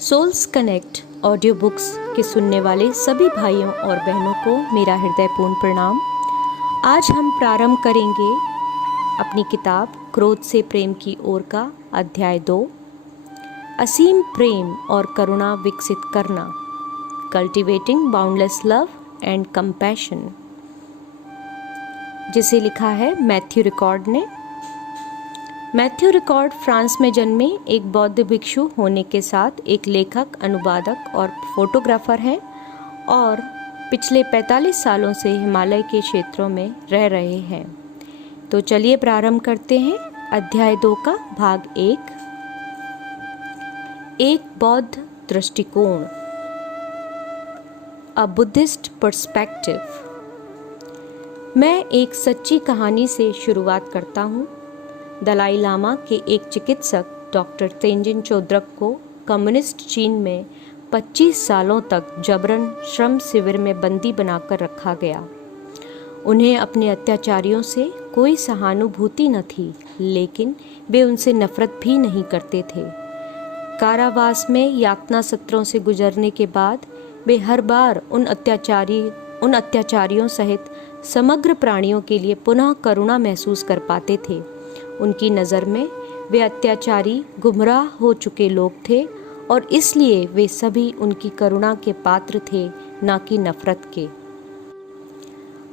Souls connect audio books के सुनने वाले सभी भाइयों और बहनों को मेरा हृदयपूर्ण प्रणाम। आज हम प्रारंभ करेंगे अपनी किताब क्रोध से प्रेम की ओर का अध्याय 2, असीम प्रेम और करुणा विकसित करना, cultivating boundless love and compassion, जिसे लिखा है मैथ्यू रिकॉर्ड ने। मैथ्यू रिकॉर्ड फ्रांस में जन्मे एक बौद्ध भिक्षु होने के साथ एक लेखक, अनुवादक और फोटोग्राफर हैं और पिछले 45 सालों से हिमालय के क्षेत्रों में रह रहे हैं। तो चलिए प्रारंभ करते हैं अध्याय 2 का भाग 1, एक बौद्ध दृष्टिकोण, अ बुद्धिस्ट पर्सपेक्टिव। मैं एक सच्ची कहानी से शुरुआत करता हूँ। दलाई लामा के एक चिकित्सक डॉक्टर तेंजिन चोद्रक को कम्युनिस्ट चीन में 25 सालों तक जबरन श्रम शिविर में बंदी बनाकर रखा गया। उन्हें अपने अत्याचारियों से कोई सहानुभूति न थी, लेकिन वे उनसे नफरत भी नहीं करते थे। कारावास में यातना सत्रों से गुजरने के बाद वे हर बार उन अत्याचारियों सहित समग्र प्राणियों के लिए पुनः करुणा महसूस कर पाते थे। उनकी नज़र में वे अत्याचारी गुमराह हो चुके लोग थे और इसलिए वे सभी उनकी करुणा के पात्र थे, न कि नफरत के।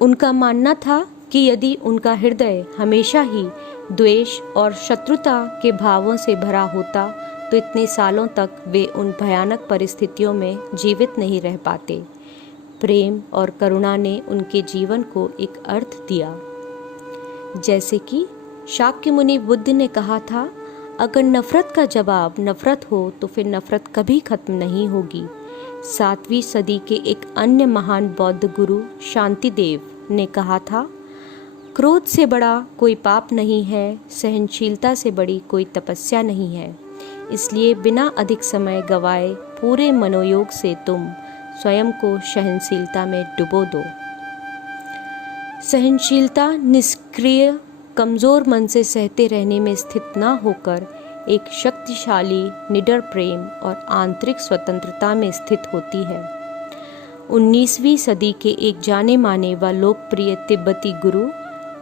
उनका मानना था कि यदि उनका हृदय हमेशा ही द्वेष और शत्रुता के भावों से भरा होता तो इतने सालों तक वे उन भयानक परिस्थितियों में जीवित नहीं रह पाते। प्रेम और करुणा ने उनके जीवन को एक अर्थ दिया। जैसे कि शाक्य मुनि बुद्ध ने कहा था, अगर नफरत का जवाब नफरत हो तो फिर नफरत कभी खत्म नहीं होगी। 7वीं सदी के एक अन्य महान बौद्ध गुरु शांतिदेव ने कहा था, क्रोध से बड़ा कोई पाप नहीं है, सहनशीलता से बड़ी कोई तपस्या नहीं है। इसलिए बिना अधिक समय गवाए पूरे मनोयोग से तुम स्वयं को सहनशीलता में डुबो दो। सहनशीलता निष्क्रिय कमज़ोर मन से सहते रहने में स्थित न होकर एक शक्तिशाली निडर प्रेम और आंतरिक स्वतंत्रता में स्थित होती है। 19वीं सदी के एक जाने माने व लोकप्रिय तिब्बती गुरु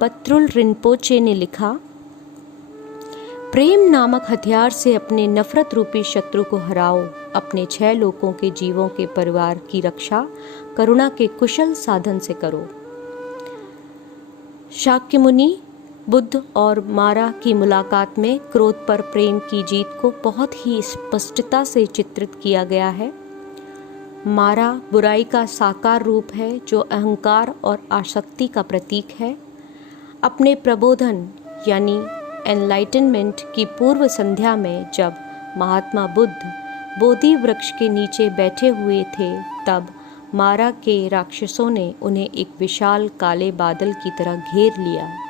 पत्रुल रिनपोचे ने लिखा, प्रेम नामक हथियार से अपने नफरत रूपी शत्रु को हराओ। अपने 6 लोगों के जीवों के परिवार की रक्षा करुणा के कुशल साधन से करो। शाक्य मुनि बुद्ध और मारा की मुलाकात में क्रोध पर प्रेम की जीत को बहुत ही स्पष्टता से चित्रित किया गया है। मारा बुराई का साकार रूप है जो अहंकार और आसक्ति का प्रतीक है। अपने प्रबोधन यानी एनलाइटनमेंट की पूर्व संध्या में जब महात्मा बुद्ध बोधि वृक्ष के नीचे बैठे हुए थे, तब मारा के राक्षसों ने उन्हें एक विशाल काले बादल की तरह घेर लिया।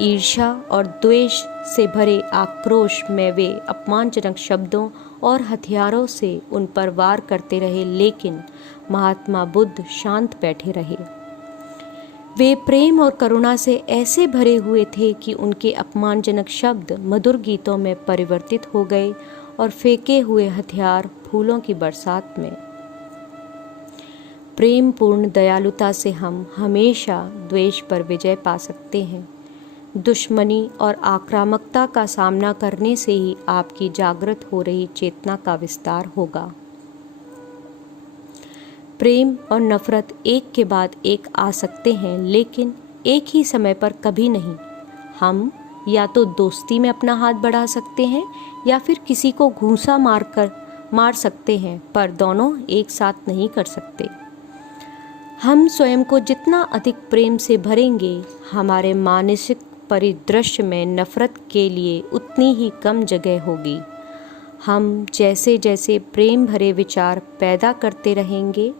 ईर्ष्या और द्वेष से भरे आक्रोश में वे अपमानजनक शब्दों और हथियारों से उन पर वार करते रहे, लेकिन महात्मा बुद्ध शांत बैठे रहे। वे प्रेम और करुणा से ऐसे भरे हुए थे कि उनके अपमानजनक शब्द मधुर गीतों में परिवर्तित हो गए और फेंके हुए हथियार फूलों की बरसात में। प्रेम पूर्ण दयालुता से हम हमेशा द्वेष पर विजय पा सकते हैं। दुश्मनी और आक्रामकता का सामना करने से ही आपकी जागृत हो रही चेतना का विस्तार होगा। प्रेम और नफरत एक के बाद एक आ सकते हैं, लेकिन एक ही समय पर कभी नहीं। हम या तो दोस्ती में अपना हाथ बढ़ा सकते हैं या फिर किसी को घूंसा मार सकते हैं, पर दोनों एक साथ नहीं कर सकते। हम स्वयं को जितना अधिक प्रेम से भरेंगे, हमारे मानसिक परिदृश्य में नफरत के लिए उतनी ही कम जगह होगी। हम जैसे जैसे प्रेम भरे विचार पैदा करते रहेंगे,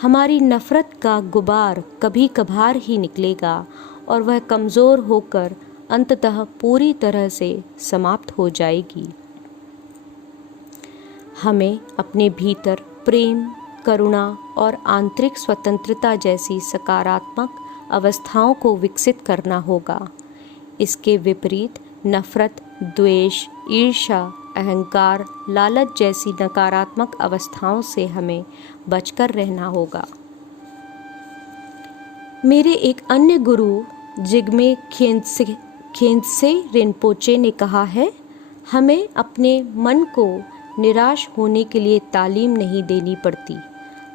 हमारी नफरत का गुबार कभी कभार ही निकलेगा और वह कमज़ोर होकर अंततः पूरी तरह से समाप्त हो जाएगी। हमें अपने भीतर प्रेम, करुणा और आंतरिक स्वतंत्रता जैसी सकारात्मक अवस्थाओं को विकसित करना होगा। इसके विपरीत नफरत, द्वेष, ईर्ष्या, अहंकार, लालच जैसी नकारात्मक अवस्थाओं से हमें बचकर रहना होगा। मेरे एक अन्य गुरु जिग्मे खेंत्से रिनपोचे ने कहा है, हमें अपने मन को निराश होने के लिए तालीम नहीं देनी पड़ती।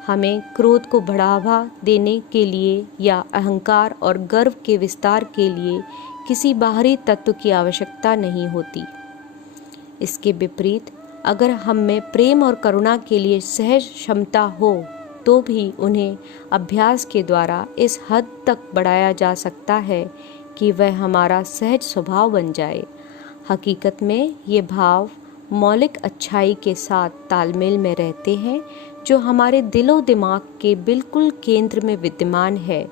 हमें क्रोध को बढ़ावा देने के लिए या अहंकार और गर्व के विस्तार के लिए किसी बाहरी तत्व की आवश्यकता नहीं होती। इसके विपरीत अगर हम में प्रेम और करुणा के लिए सहज क्षमता हो तो भी उन्हें अभ्यास के द्वारा इस हद तक बढ़ाया जा सकता है कि वह हमारा सहज स्वभाव बन जाए। हकीकत में ये भाव मौलिक अच्छाई के साथ तालमेल में रहते हैं जो हमारे दिलो दिमाग के बिल्कुल केंद्र में विद्यमान है,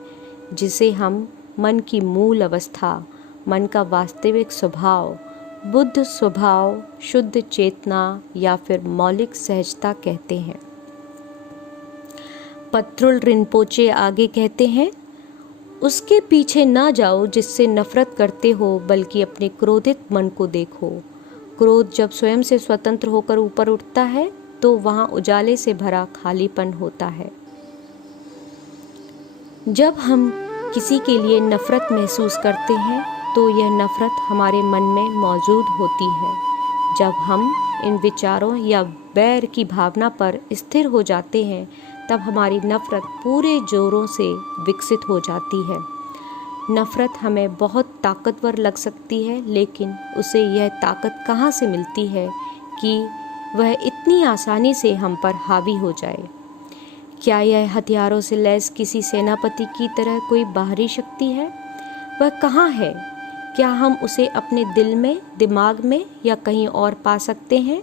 जिसे हम मन की मूल अवस्था, मन का वास्तविक स्वभाव, बुद्ध स्वभाव, शुद्ध चेतना या फिर मौलिक सहजता कहते हैं। पत्रुल रिनपोचे आगे कहते हैं, उसके पीछे ना जाओ जिससे नफरत करते हो, बल्कि अपने क्रोधित मन को देखो। क्रोध जब स्वयं से स्वतंत्र होकर ऊपर उठता है तो वहाँ उजाले से भरा खालीपन होता है। जब हम किसी के लिए नफरत महसूस करते हैं तो यह नफरत हमारे मन में मौजूद होती है। जब हम इन विचारों या बैर की भावना पर स्थिर हो जाते हैं तब हमारी नफरत पूरे जोरों से विकसित हो जाती है। नफरत हमें बहुत ताकतवर लग सकती है, लेकिन उसे यह ताकत कहाँ से मिलती है कि वह इतनी आसानी से हम पर हावी हो जाए? क्या यह हथियारों से लैस किसी सेनापति की तरह कोई बाहरी शक्ति है? वह कहाँ है? क्या हम उसे अपने दिल में, दिमाग में या कहीं और पा सकते हैं?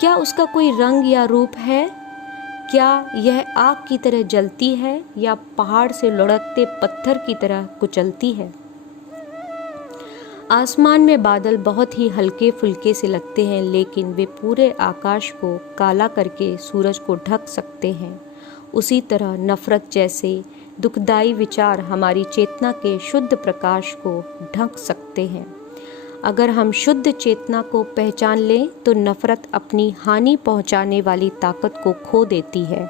क्या उसका कोई रंग या रूप है? क्या यह आग की तरह जलती है या पहाड़ से लुढ़कते पत्थर की तरह कुचलती है? आसमान में बादल बहुत ही हल्के फुल्के से लगते हैं, लेकिन वे पूरे आकाश को काला करके सूरज को ढक सकते हैं। उसी तरह नफरत जैसे दुखदाई विचार हमारी चेतना के शुद्ध प्रकाश को ढक सकते हैं। अगर हम शुद्ध चेतना को पहचान लें तो नफरत अपनी हानि पहुंचाने वाली ताकत को खो देती है।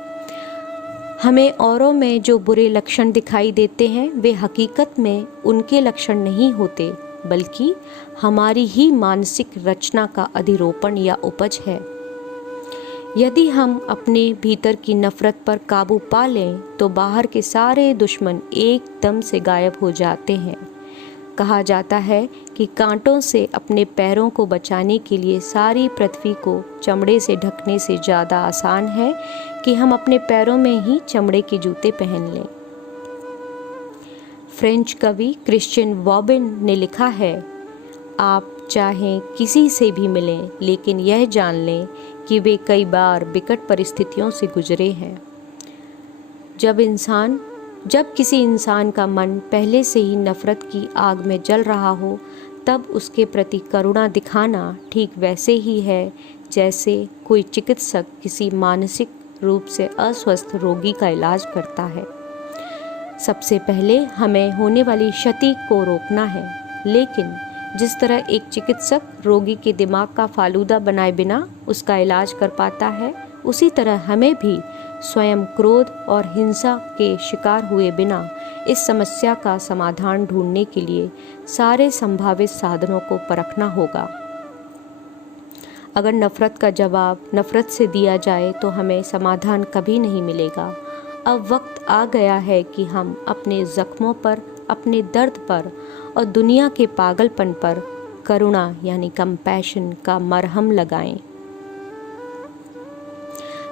हमें औरों में जो बुरे लक्षण दिखाई देते हैं वे हकीकत में उनके लक्षण नहीं होते, बल्कि हमारी ही मानसिक रचना का अधिरोपण या उपज है। यदि हम अपने भीतर की नफरत पर काबू पा लें तो बाहर के सारे दुश्मन एकदम से गायब हो जाते हैं। कहा जाता है कि कांटों से अपने पैरों को बचाने के लिए सारी पृथ्वी को चमड़े से ढकने से ज़्यादा आसान है कि हम अपने पैरों में ही चमड़े के जूते पहन लें। फ्रेंच कवि क्रिश्चियन वॉबिन ने लिखा है, आप चाहें किसी से भी मिलें, लेकिन यह जान लें कि वे कई बार विकट परिस्थितियों से गुजरे हैं। जब किसी इंसान का मन पहले से ही नफरत की आग में जल रहा हो, तब उसके प्रति करुणा दिखाना ठीक वैसे ही है जैसे कोई चिकित्सक किसी मानसिक रूप से अस्वस्थ रोगी का इलाज करता है। सबसे पहले हमें होने वाली क्षति को रोकना है, लेकिन जिस तरह एक चिकित्सक रोगी के दिमाग का फालूदा बनाए बिना उसका इलाज कर पाता है, उसी तरह हमें भी स्वयं क्रोध और हिंसा के शिकार हुए बिना इस समस्या का समाधान ढूंढने के लिए सारे संभावित साधनों को परखना होगा। अगर नफरत का जवाब नफरत से दिया जाए तो हमें समाधान कभी नहीं मिलेगा। अब वक्त आ गया है कि हम अपने जख्मों पर, अपने दर्द पर और दुनिया के पागलपन पर करुणा यानी कंपैशन का मरहम लगाएं।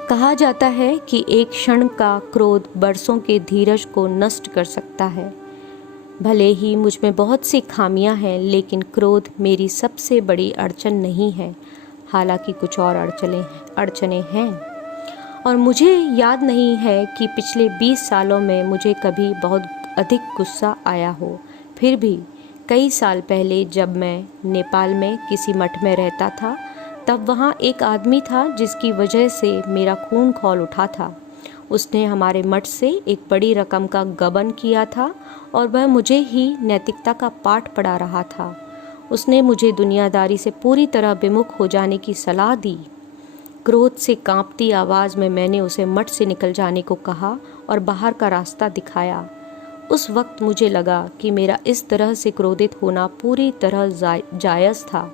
कहा जाता है कि एक क्षण का क्रोध बरसों के धीरज को नष्ट कर सकता है। भले ही मुझ में बहुत सी खामियां हैं, लेकिन क्रोध मेरी सबसे बड़ी अड़चन नहीं है। हालांकि कुछ और अड़चनें हैं, और मुझे याद नहीं है कि पिछले 20 सालों में मुझे कभी बहुत अधिक गुस्सा आया हो। फिर भी कई साल पहले जब मैं नेपाल में किसी मठ में रहता था, तब वहाँ एक आदमी था जिसकी वजह से मेरा खून खौल उठा था। उसने हमारे मठ से एक बड़ी रकम का गबन किया था और वह मुझे ही नैतिकता का पाठ पढ़ा रहा था। उसने मुझे दुनियादारी से पूरी तरह विमुख हो जाने की सलाह दी। क्रोध से कांपती आवाज़ में मैंने उसे मठ से निकल जाने को कहा और बाहर का रास्ता दिखाया। उस वक्त मुझे लगा कि मेरा इस तरह से क्रोधित होना पूरी तरह जायज़ था,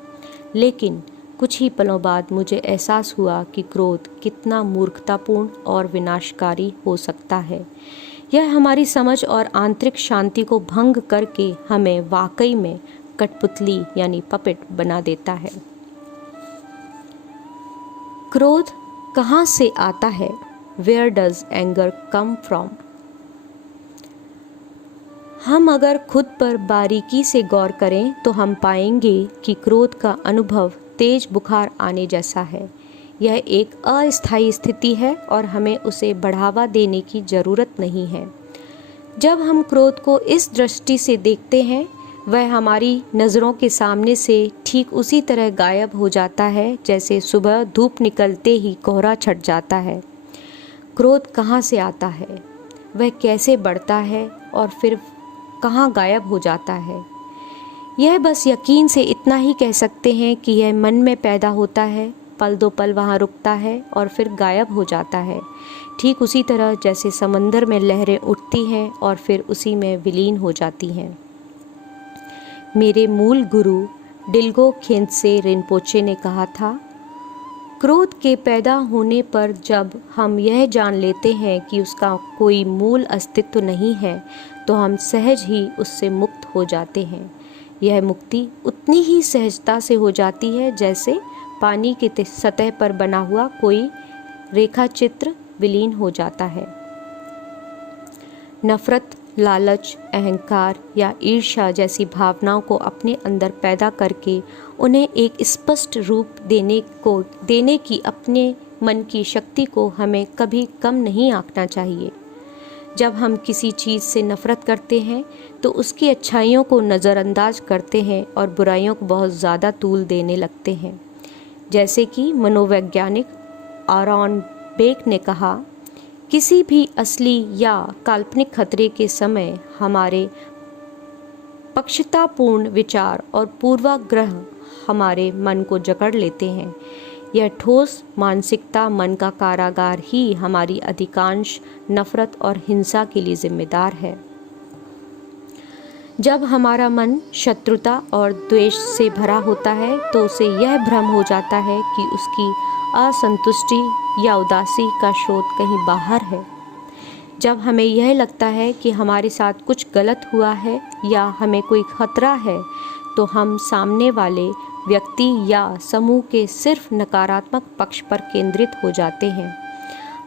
लेकिन कुछ ही पलों बाद मुझे एहसास हुआ कि क्रोध कितना मूर्खतापूर्ण और विनाशकारी हो सकता है। यह हमारी समझ और आंतरिक शांति को भंग करके हमें वाकई में कठपुतली यानी पपेट बना देता है। क्रोध कहाँ से आता है? Where does anger come from? हम अगर खुद पर बारीकी से गौर करें तो हम पाएंगे कि क्रोध का अनुभव तेज बुखार आने जैसा है। यह एक अस्थायी स्थिति है और हमें उसे बढ़ावा देने की ज़रूरत नहीं है। जब हम क्रोध को इस दृष्टि से देखते हैं, वह हमारी नज़रों के सामने से ठीक उसी तरह गायब हो जाता है जैसे सुबह धूप निकलते ही कोहरा छट जाता है। क्रोध कहाँ से आता है, वह कैसे बढ़ता है और फिर कहाँ गायब हो जाता है? यह बस यकीन से इतना ही कह सकते हैं कि यह मन में पैदा होता है, पल दो पल वहाँ रुकता है और फिर गायब हो जाता है, ठीक उसी तरह जैसे समंदर में लहरें उठती हैं और फिर उसी में विलीन हो जाती हैं। मेरे मूल गुरु डिल्गो खेंत्से रिनपोचे ने कहा था, क्रोध के पैदा होने पर जब हम यह जान लेते हैं कि उसका कोई मूल अस्तित्व नहीं है, तो हम सहज ही उससे मुक्त हो जाते हैं। यह मुक्ति उतनी ही सहजता से हो जाती है जैसे पानी की सतह पर बना हुआ कोई रेखा चित्र विलीन हो जाता है। नफरत, लालच, अहंकार या ईर्ष्या जैसी भावनाओं को अपने अंदर पैदा करके उन्हें एक स्पष्ट रूप देने की अपने मन की शक्ति को हमें कभी कम नहीं आंकना चाहिए। जब हम किसी चीज़ से नफरत करते हैं तो उसकी अच्छाइयों को नज़रअंदाज करते हैं और बुराइयों को बहुत ज़्यादा तूल देने लगते हैं। जैसे कि मनोवैज्ञानिक आरोन बेक ने कहा, किसी भी असली या काल्पनिक खतरे के समय हमारे पक्षतापूर्ण विचार और पूर्वाग्रह हमारे मन को जकड़ लेते हैं। यह ठोस मानसिकता मन का कारागार ही हमारी अधिकांश नफरत और हिंसा के लिए जिम्मेदार है। जब हमारा मन शत्रुता और द्वेष से भरा होता है तो उसे यह भ्रम हो जाता है कि उसकी असंतुष्टि या उदासी का स्रोत कहीं बाहर है। जब हमें यह लगता है कि हमारे साथ कुछ गलत हुआ है या हमें कोई खतरा है, तो हम सामने वाले व्यक्ति या समूह के सिर्फ नकारात्मक पक्ष पर केंद्रित हो जाते हैं।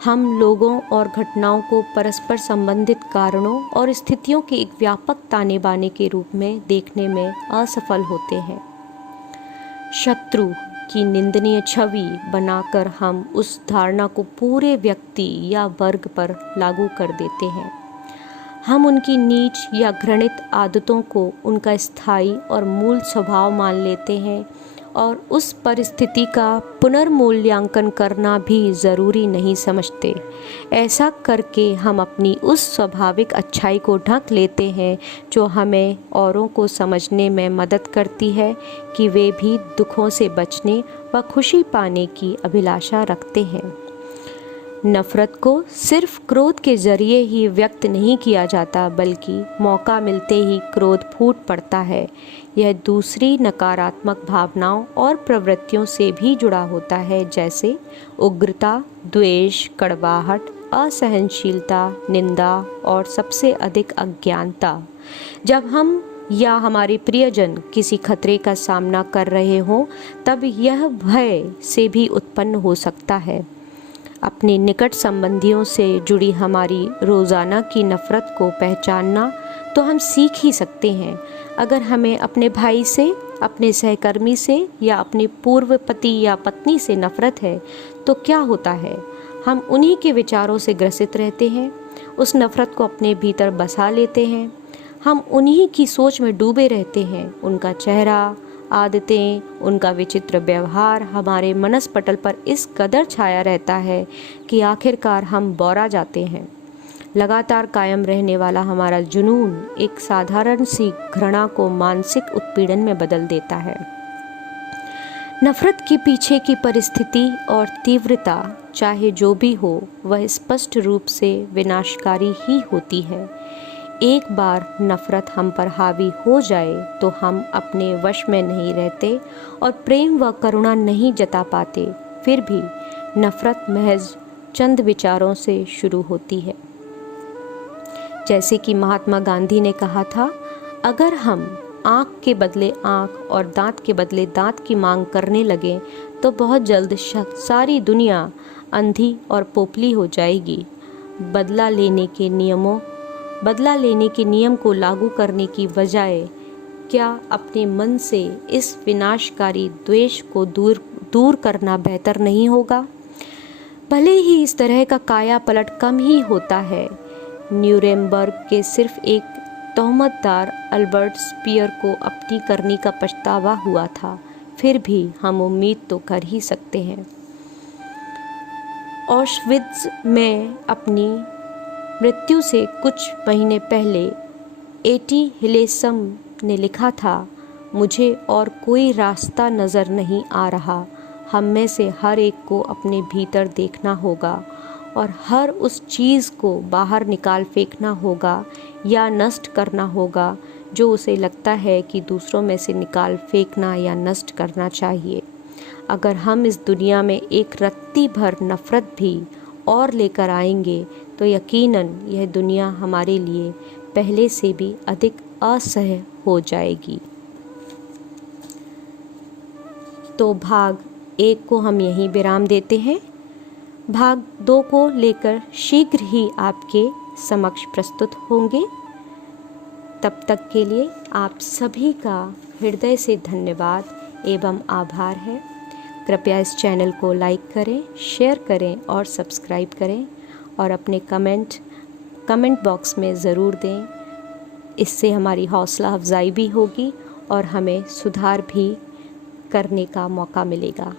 हम लोगों और घटनाओं को परस्पर संबंधित कारणों और स्थितियों के एक व्यापक ताने बाने के रूप में देखने में असफल होते हैं। शत्रु की निंदनीय छवि बनाकर हम उस धारणा को पूरे व्यक्ति या वर्ग पर लागू कर देते हैं। हम उनकी नीच या घृणित आदतों को उनका स्थायी और मूल स्वभाव मान लेते हैं और उस परिस्थिति का पुनर्मूल्यांकन करना भी ज़रूरी नहीं समझते। ऐसा करके हम अपनी उस स्वाभाविक अच्छाई को ढक लेते हैं जो हमें औरों को समझने में मदद करती है कि वे भी दुखों से बचने व खुशी पाने की अभिलाषा रखते हैं। नफरत को सिर्फ क्रोध के जरिए ही व्यक्त नहीं किया जाता, बल्कि मौका मिलते ही क्रोध फूट पड़ता है। यह दूसरी नकारात्मक भावनाओं और प्रवृत्तियों से भी जुड़ा होता है, जैसे उग्रता, द्वेष, कड़वाहट, असहनशीलता, निंदा और सबसे अधिक अज्ञानता। जब हम या हमारे प्रियजन किसी खतरे का सामना कर रहे हों, तब यह भय से भी उत्पन्न हो सकता है। अपने निकट संबंधियों से जुड़ी हमारी रोज़ाना की नफ़रत को पहचानना तो हम सीख ही सकते हैं। अगर हमें अपने भाई से, अपने सहकर्मी से या अपने पूर्व पति या पत्नी से नफ़रत है तो क्या होता है? हम उन्हीं के विचारों से ग्रसित रहते हैं, उस नफ़रत को अपने भीतर बसा लेते हैं। हम उन्हीं की सोच में डूबे रहते हैं। उनका चेहरा, आदतें, उनका विचित्र व्यवहार हमारे मनस्पटल पर इस कदर छाया रहता है कि आखिरकार हम बौरा जाते हैं। लगातार कायम रहने वाला हमारा जुनून एक साधारण सी घृणा को मानसिक उत्पीड़न में बदल देता है। नफरत के पीछे की परिस्थिति और तीव्रता चाहे जो भी हो, वह स्पष्ट रूप से विनाशकारी ही होती है। एक बार नफरत हम पर हावी हो जाए तो हम अपने वश में नहीं रहते और प्रेम व करुणा नहीं जता पाते। फिर भी नफरत महज चंद विचारों से शुरू होती है। जैसे कि महात्मा गांधी ने कहा था, अगर हम आँख के बदले आँख और दांत के बदले दांत की मांग करने लगे तो बहुत जल्द सारी दुनिया अंधी और पोपली हो जाएगी। बदला लेने के नियम को लागू करने की बजाय क्या अपने मन से इस विनाशकारी द्वेष को दूर करना बेहतर नहीं होगा? भले ही इस तरह का काया पलट कम ही होता है। न्यूरेमबर्ग के सिर्फ एक तोहमतदार अल्बर्ट स्पीयर को अपनी करनी का पछतावा हुआ था, फिर भी हम उम्मीद तो कर ही सकते हैं। ऑशविट्ज़ में अपनी मृत्यु से कुछ महीने पहले एटी हिलेसम ने लिखा था, मुझे और कोई रास्ता नज़र नहीं आ रहा। हम में से हर एक को अपने भीतर देखना होगा और हर उस चीज़ को बाहर निकाल फेंकना होगा या नष्ट करना होगा जो उसे लगता है कि दूसरों में से निकाल फेंकना या नष्ट करना चाहिए। अगर हम इस दुनिया में एक रत्ती भर नफ़रत भी और लेकर आएंगे तो यकीनन यह दुनिया हमारे लिए पहले से भी अधिक असह्य हो जाएगी। तो भाग 1 को हम यहीं विराम देते हैं। भाग 2 को लेकर शीघ्र ही आपके समक्ष प्रस्तुत होंगे। तब तक के लिए आप सभी का हृदय से धन्यवाद एवं आभार है। कृपया इस चैनल को लाइक करें, शेयर करें और सब्सक्राइब करें और अपने कमेंट बॉक्स में ज़रूर दें। इससे हमारी हौसला अफजाई भी होगी और हमें सुधार भी करने का मौका मिलेगा।